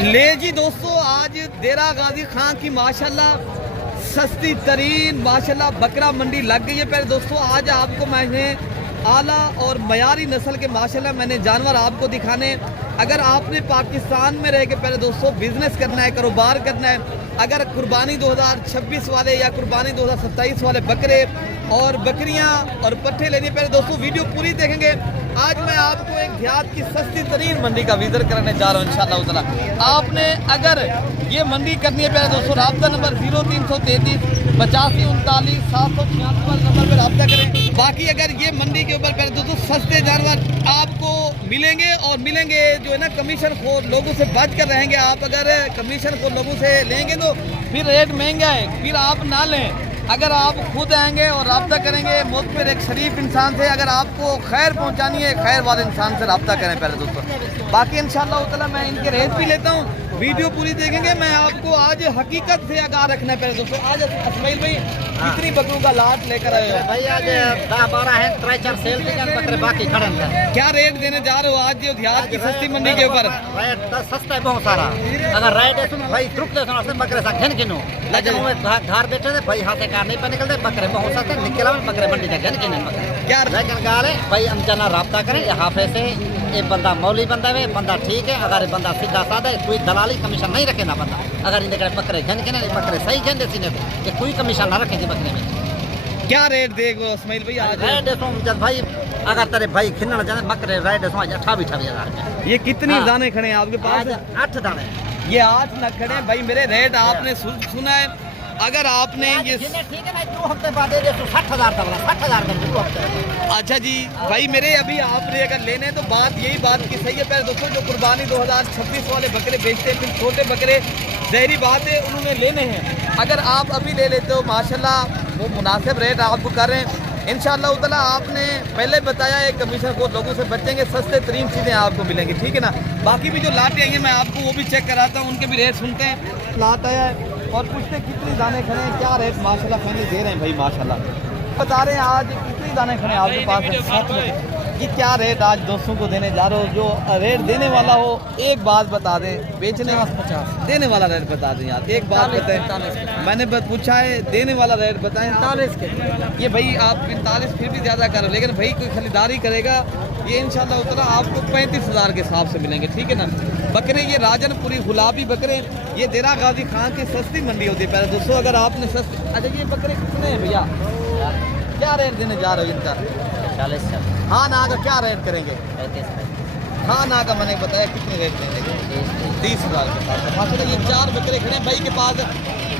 ले जी दोस्तों, आज देरा गाजी खां की माशाल्लाह सस्ती तरीन माशाल्लाह बकरा मंडी लग गई है। पहले दोस्तों आज आपको मैंने आला और मयारी नस्ल के माशाल्लाह मैंने जानवर आपको दिखाने। अगर आपने पाकिस्तान में रह के पहले दोस्तों बिजनेस करना है, कारोबार करना है, अगर कुर्बानी 2026 वाले या कुर्बानी 2027 वाले बकरे और बकरियां और पट्ठे लेने, पहले दोस्तों वीडियो पूरी देखेंगे। आज मैं आपको एक देहात की सस्ती तरीन मंडी का विजिट कराने जा रहा हूँ इंशाअल्लाह ताला। आपने अगर ये मंडी करनी है पहले दोस्तों राब्ता नंबर 0333 85 39 766 नंबर पर राब्ता करें। बाकी अगर ये मंडी के ऊपर पहले दोस्तों सस्ते जानवर आपको मिलेंगे और मिलेंगे जो है ना कमीशन खोर लोगों से बच कर रहेंगे। आप अगर कमीशन खोर लोगों से लेंगे तो फिर रेट महंगा है, फिर आप ना लें। अगर आप खुद आएंगे और रब्ता करेंगे मुझ पर एक शरीफ इंसान से, अगर आपको खैर पहुंचानी है खैर वाले इंसान से रब्ता करें पहले दोस्तों। बाकी इंशाअल्लाह ताला मैं इनके रेट भी लेता हूँ, वीडियो पूरी देखेंगे। मैं आपको आज हकीकत से आगाह रखना है पहले दोस्तों। आज इस्माइल भाई कितनी बकरों का लाट लेकर आए हो भाई? आज 10-12 है, 3-4 सेल के बकरे बाकी खड़े हैं। क्या रेट देने जा रहे हो आज जो देहात की सस्ती मंडी के ऊपर? रेट सस्ता है बहुत सारा। अगर रेट है भाई ट्रुक दे बकरे सा घन गिनो, लेकिन घर बैठे थे भाई हाथे कार नहीं पे निकलते बकरे बहुत सस्ते निकला बकरे मंडी का घन गिने क्या। लेकिन गाल है भाई हम जना रब्ता करें हाफे से। ये बंदा मौली बंदा है, बंदा ठीक है। अगर बंदा सीधा साधा है, कोई दलाली कमीशन नहीं रखे ना बंदा। अगर इनके बकरे घन गिने बकरे सही घन देती ने कोई कमीशन ना रखे बकरे में। क्या रेट देगा इस्माइल भाई आज? रेट जब भाई अगर तेरे भाई खिलना जाने बकरे रेट 28,000। ये कितनी दाने खड़े हैं आपके पास? 8 दाने। ये 8 न खड़े हैं भाई। मेरे रेट आपने सुना है। अगर आपने ये ठीक है ना 2 हफ्ते बाद दे 60,000 का 60,000। अच्छा जी भाई मेरे अभी आपने अगर लेने तो बात यही बात की सही है पहले दोस्तों। जो कुर्बानी 2026 वाले बकरे बेचते हैं, फिर छोटे बकरे जहरी बात है उन्होंने लेने हैं। अगर आप अभी ले लेते हो माशाल्लाह वो मुनासिब रेट आपको कर रहे हैं इंशाअल्लाह ताला। आपने पहले बताया एक कमीशन को लोगों से बचेंगे, सस्ते तरीन चीज़ें आपको मिलेंगी, ठीक है ना। बाकी भी जो लाटें आई हैं मैं आपको वो भी चेक कराता हूँ, उनके भी रेट सुनते हैं। लाट आया है और पूछते कितनी दाने खड़े हैं, क्या रेट माशाल्लाह फैमिली दे रहे हैं भाई माशाल्लाह। बता रहे हैं आज कितनी दाने खड़े हैं आपके पास? ये क्या रेट आज दोस्तों को देने जा रहे हो? जो रेट देने वाला हो एक बात बता दें, बेचने वाला 50, देने वाला रेट बता दें यार। एक बात बताएं, मैंने पूछा है देने वाला रेट बताएं 45 के। ये भाई आप 45 फिर भी ज़्यादा करो, लेकिन भाई कोई खरीदारी करेगा ये इंशाअल्लाह उतना आपको 35,000 के हिसाब से मिलेंगे, ठीक है ना। बकरे ये राजनपुरी गुलाबी बकरे, ये देरा गाजी खां की सस्ती मंडी होती है पहले दोस्तों। अगर आपने सस्ती, अच्छा ये बकरे कितने हैं भैया? क्या रेट देने जा रहे हो इनका? 40। हाँ ना का क्या रेट करेंगे? हाँ ना का मैंने बताया कितने रेट देंगे? 30,000 के साथ माशाल्लाह। ये 4 बकरे खड़े भाई के पास।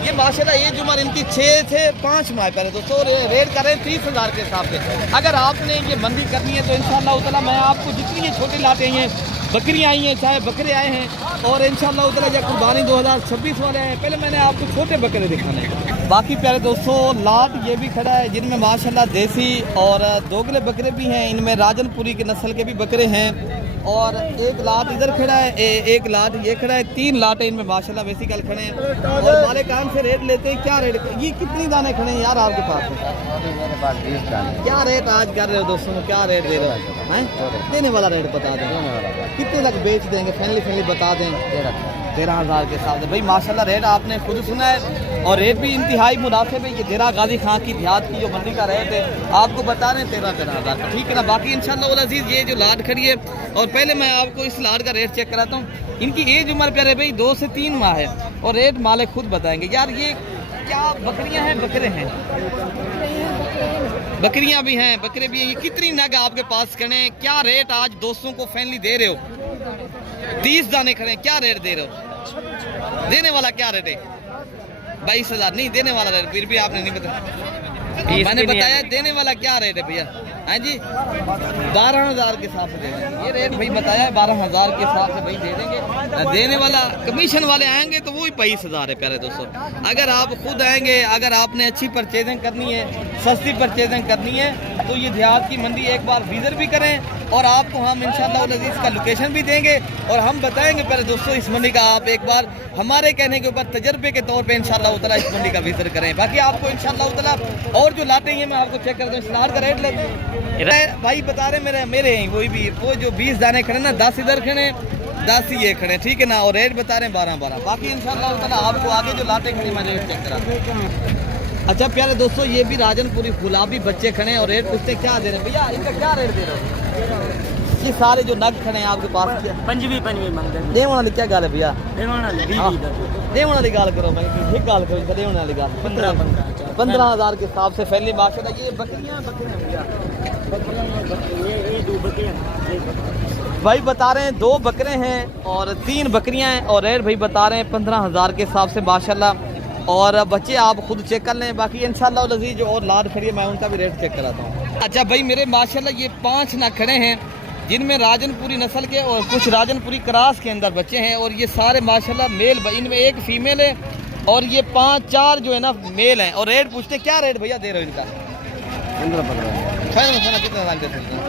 ये माशाल्लाह एज उम्र इनकी 6 से 5 माह पहले दोस्तों रेट कर रहे हैं 30,000 के हिसाब से। अगर आपने ये मंडी करनी है तो इंशाअल्लाह ताला मैं आपको जितनी ये छोटी लाटें आई हैं, बकरियाँ आई हैं, चाहे बकरे आए हैं और इंशाअल्लाह ताला जब कुर्बानी 2026 वाले हैं, पहले मैंने आपको छोटे बकरे दिखाने हैं। बाकी प्यारे दोस्तों लाट ये भी खड़ा है जिनमें माशाल्लाह देसी और दोगले बकरे भी हैं। इनमें राजनपुरी के नस्ल के भी बकरे हैं और एक लाट इधर खड़ा है, एक लाट ये खड़ा है। 3 लाट इनमें माशाल्लाह बेसिकल खड़े हैं और माले काम से रेट लेते हैं। क्या रेट? ये कितनी दाने खड़े हैं यार आपके पास? मेरे पास 20 दाने। क्या रेट आज कर रहे हो दोस्तों? क्या रेट दे रहे हो हैं? देने वाला रेट बता दें, कितने तक बेच देंगे? फैमिली बता दें। 13,000 के हिसाब से भाई माशाल्लाह रेट आपने खुद सुना है और रेट भी इंतहाई मुनासिब है। ये देरा गाजी खां की देहात की जो मंडी का रेट है आपको बता रहे हैं 13,000 का, ठीक है ना। बाकी इंशाअल्लाह वल अज़ीज़ ये जो लाट खड़ी है और पहले मैं आपको इस लाट का रेट चेक कराता हूँ। इनकी एज उम्र प्यारे भाई 2 से 3 माह है और रेट मालिक खुद बताएंगे। यार ये क्या बकरियाँ हैं बकरे हैं? बकरियाँ भी हैं बकरे भी हैं। ये कितनी नग आपके पास खड़े? क्या रेट आज दोस्तों को फैमिली दे रहे हो? 30 दाने खड़े, क्या रेट दे रहे हो? देने वाला क्या रेट है? 22,000 नहीं देने वाला रेट, फिर भी आपने नहीं बताया। मैंने बताया देने वाला क्या रेट है भैया? हाँ जी 12,000 के हिसाब से दे देंगे। ये रेट भाई बताया है 12,000 के हिसाब से भाई दे देंगे। देने वाला कमीशन वाले आएंगे तो वही 22,000 है प्यारे दोस्तों। अगर आप खुद आएंगे, अगर आपने अच्छी परचेजिंग करनी है, सस्ती परचेजिंग करनी है तो ये देहात की मंडी एक बार विजिट भी करें और आपको हम इंशाअल्लाह अज़ीज़ का लोकेशन भी देंगे और हम बताएंगे पहले दोस्तों इस मंडी का आप एक बार हमारे कहने के ऊपर तजर्बे के तौर पे इंशाअल्लाह ताला इस मंडी का विजिट करें। बाकी आपको इंशाअल्लाह ताला और जो लाते हैं मैं आपको चेक करता हूँ। इस लाट का रेट लेते हैं भाई बता रहे मेरे हैं वही भी वो जो 20 दाने खड़े ना 10 इधर खड़े 10 ही ये खड़े, ठीक है ना, और रेट बता रहे हैं 12-12। बाकी इंशाल्लाह ताला आपको आगे जो लाते खड़े मैं रेट चेक करा। अच्छा प्यारे दोस्तों, ये भी राजनपुरी गुलाबी बच्चे खड़े हैं और रेट पूछते क्या दे रहे हैं भैया, इनका क्या रेट दे रहे हो? ये सारे जो नग खड़े हैं आपके पास, पंजवी मंगदे देवन वाली क्या गाल है भैया? देवन वाली देवन वाली गाल करो भाई, एक गाल करो देवन वाली गाल। 15,000 के हिसाब से फैली माशाल्लाह। ये बकरियां भैया भाई बता रहे हैं 2 बकरे हैं और 3 बकरियां हैं और रेट भाई बता रहे हैं 15,000 के हिसाब से माशाल्लाह। और बच्चे आप खुद चेक कर लें, बाकी इंशाल्लाह लजीज जो और लाद खड़ी है मैं उनका भी रेट चेक कराता हूँ। अच्छा भाई मेरे माशाल्लाह ये 5 ना खड़े हैं जिनमें राजनपुरी नस्ल के और कुछ राजनपुरी क्रॉस के अंदर बच्चे हैं और ये सारे माशाल्लाह मेल, इनमें एक फीमेल है और ये 5-4 जो है ना मेल हैं। और रेट पूछते क्या रेट भैया दे रहे हो इनका? 15-15 कितना लाख दे सकते हैं?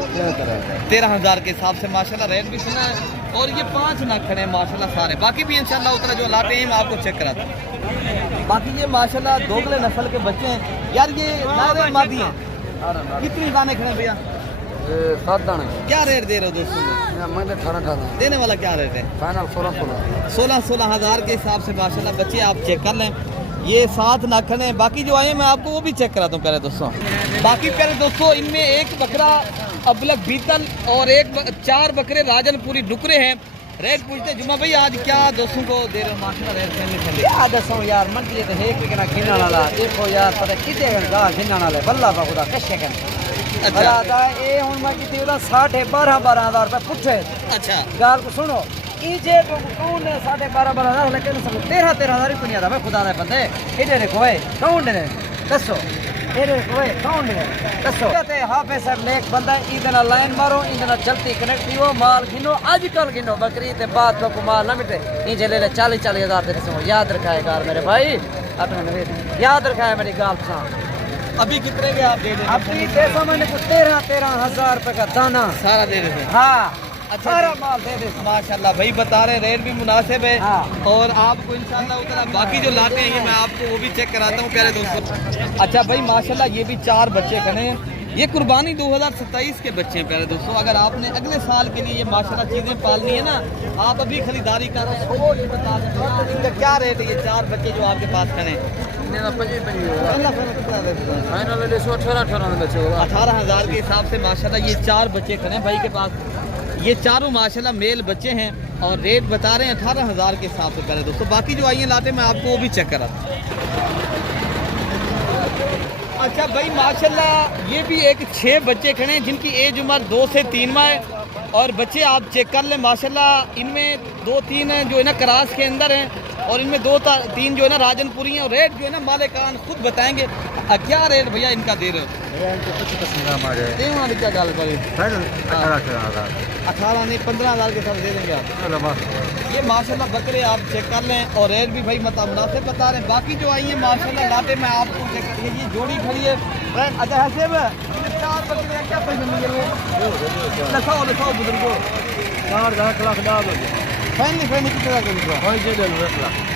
13,000 के हिसाब से माशाल्लाह रेट भी सुना है। और ये 5 ना खड़े हैं माशाल्लाह सारे, बाकी भी इंशाल्लाह उतना जो लाते हैं मैं आपको चेक कराता हूँ। बाकी ये माशाल्लाह दोगले नस्ल के बच्चे हैं यार, ये नारे मादी हैं। कितनी दाने खड़े भैया? 7 दाने। क्या रेट दे रहे हो दोस्तों? मैंने 18 देने वाला क्या रेट है? फाइनल 16,000 के हिसाब से माशाल्लाह बच्चे आप चेक कर लें। ये 7 नाखन है, बाकी जो आए मैं आपको वो भी चेक कराता हूँ प्यारे दोस्तों। बाकी प्यारे दोस्तों इनमें एक बकरा अबलग बीतल और 4 बकरे राजनपुरी डुकरे हैं। रेट पूछते जुम्मा भाई आज क्या दोस्तों को दे रहे हो माशाल्लाह रेट फैमिली? क्या दसो यार मंडी तो है कि ना गिनने वाला देखो यार पता कितने गा गिनने वाले बल्ला बा खुदा कशे कर। अच्छा ये हुन मैं किते ओदा 12,500 रुपए पूछे। अच्छा गाल को सुनो ई जे तो कौन है 12,500 लेकिन सब 13,000 ही दुनिया दा मैं खुदा दे बंदे इधर देखो ए कौन है दसो इधर देखो ए कौन है दसो ते हाफिज साहब ने एक बंदा इधर ना लाइन मारो इधर ना जल्दी कनेक्ट हो माल गिनो आजकल गिनो बकरी ते बात को माल ना मिटे ई जे ले 40,000 दे दसो याद रखाए गाल मेरे भाई अपने याद रखाए मेरी गाल सा। अभी कितने के आप दे दें? अभी देखो मैंने कुछ 13,000 रुपए का दाना सारा दे देते? हाँ अच्छा सारा माल दे दे माशाल्लाह भाई बता रहे हैं रेट भी मुनासिब है। हाँ। और आपको इंशाल्लाह उतना बाकी जो लाते हैं ये मैं आपको वो भी चेक कराता हूँ प्यारे दोस्तों। अच्छा भाई माशाल्लाह ये भी 4 बच्चे खड़े हैं, ये कुर्बानी 2027 के बच्चे हैं प्यारे दोस्तों। अगर आपने अगले साल के लिए ये माशाल्लाह चीज़ें पालनी है ना, आप अभी खरीदारी कर रहे हैं वो ये बता दें इनका क्या रेट है? ये 4 बच्चे जो आपके पास खड़े हैं 18,000 के हिसाब से माशाल्लाह ये 4 बच्चे खड़े हैं भाई के पास। ये चारों माशाल्लाह मेल बच्चे हैं और रेट बता रहे हैं 18,000 के हिसाब से करें दोस्तों। बाकी जो आइए लाते मैं आपको वो भी चेक करा। अच्छा भाई माशाल्लाह ये भी एक 6 बच्चे खड़े हैं जिनकी एज उम्र 2 से 3 माह है और बच्चे आप चेक कर लें माशाल्लाह इनमें 2-3 जो है ना क्रास के अंदर हैं और इनमें 2-3 जो है ना राजनपुरी हैं। और रेट जो है ना मालिकान खुद बताएंगे। क्या रेट भैया इनका दे रहे हो? क्या गाल करें 18 नहीं 15,000 के साथ दे देंगे आप। ये माशाल्लाह बकरे आप चेक कर लें और रेट भी भाई मुनासिब बता रहे हैं। बाकी जो आई है माशाल्लाह लाते मैं आपको चेक करिए ये जोड़ी खड़ी है। अच्छा हसीब 4 बकरे क्या पैसे मिलेंगे? लिखाओ बुजुर्गो 4 लाख डाल फैमिली कितने का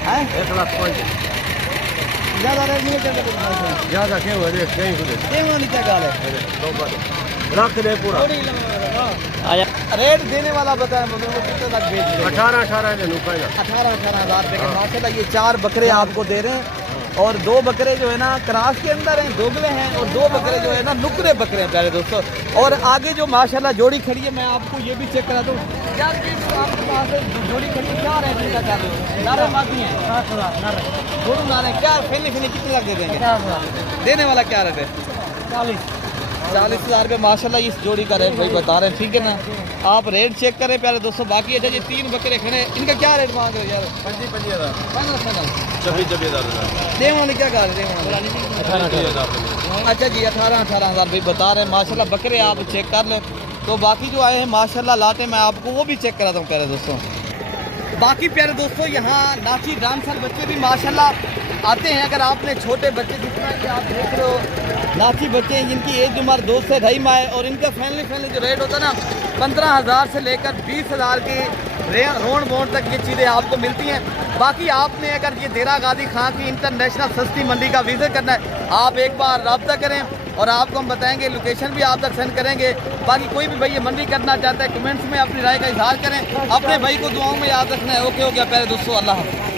है? 1 लाख ज़्यादा रेट नहीं है ज़्यादा क्यों है? क्या गाल है रख दे पूरा रेट देने वाला बताया कितने तक बेच रहे? 18,000 रुपये का माशाल्लाह ये 4 बकरे आपको दे रहे हैं और 2 बकरे जो है ना क्रास के अंदर हैं, दोगले हैं और 2 बकरे जो है ना नुकरे बकरे हैं प्यारे दोस्तों। और आगे जो माशाल्लाह जोड़ी खड़ी है मैं आपको ये भी चेक करा दूँ। यार आपके पास जोड़ी खड़ी क्या रेट का चालू है? नारे माफी है दोनों नारे क्या फैली कितने लाख दे देंगे? देने वाला क्या रेट है? 40,000 रुपये माशाल्लाह इस जोड़ी का रेट भाई बता रहे हैं, ठीक है ना। आप रेट चेक करें प्यारे दोस्तों। बाकी अच्छा ये 3 बकरे खड़े हैं इनका क्या रेट मांग रहे हो यार? 25,000 देवानी क्या गा रहे हैं? अच्छा जी 18,000 भाई बता रहे हैं माशाल्लाह बकरे आप चेक कर लो। तो बाकी जो आए हैं माशाल्लाह लाते मैं आपको वो भी चेक कराता हूँ प्यारे दोस्तों। बाकी प्यारे दोस्तों यहाँ नाची डांसर बच्चे भी माशाल्लाह आते हैं। अगर आपने छोटे बच्चे जितना कि आप देख रहे हो नाची बच्चे हैं जिनकी एज उम्र 2 से 2.5 माह है और इनका फैमिली जो रेट होता है ना 15,000 से लेकर 20,000 के रोड बोर्ड तक ये चीज़ें आपको मिलती हैं। बाकी आपने अगर ये देरा गाजी खां की इंटरनेशनल सस्ती मंडी का विजिट करना है, आप एक बार रब्ता करें और आपको हम बताएंगे, लोकेशन भी आप तक सेंड करेंगे। बाकी कोई भी भाई ये मंडी करना चाहता है, कमेंट्स में अपनी राय का इजहार करें। अपने भाई को दुआओं में याद रखना है। ओके हो गया प्यारे दोस्तों, अल्लाह हाफ़िज़।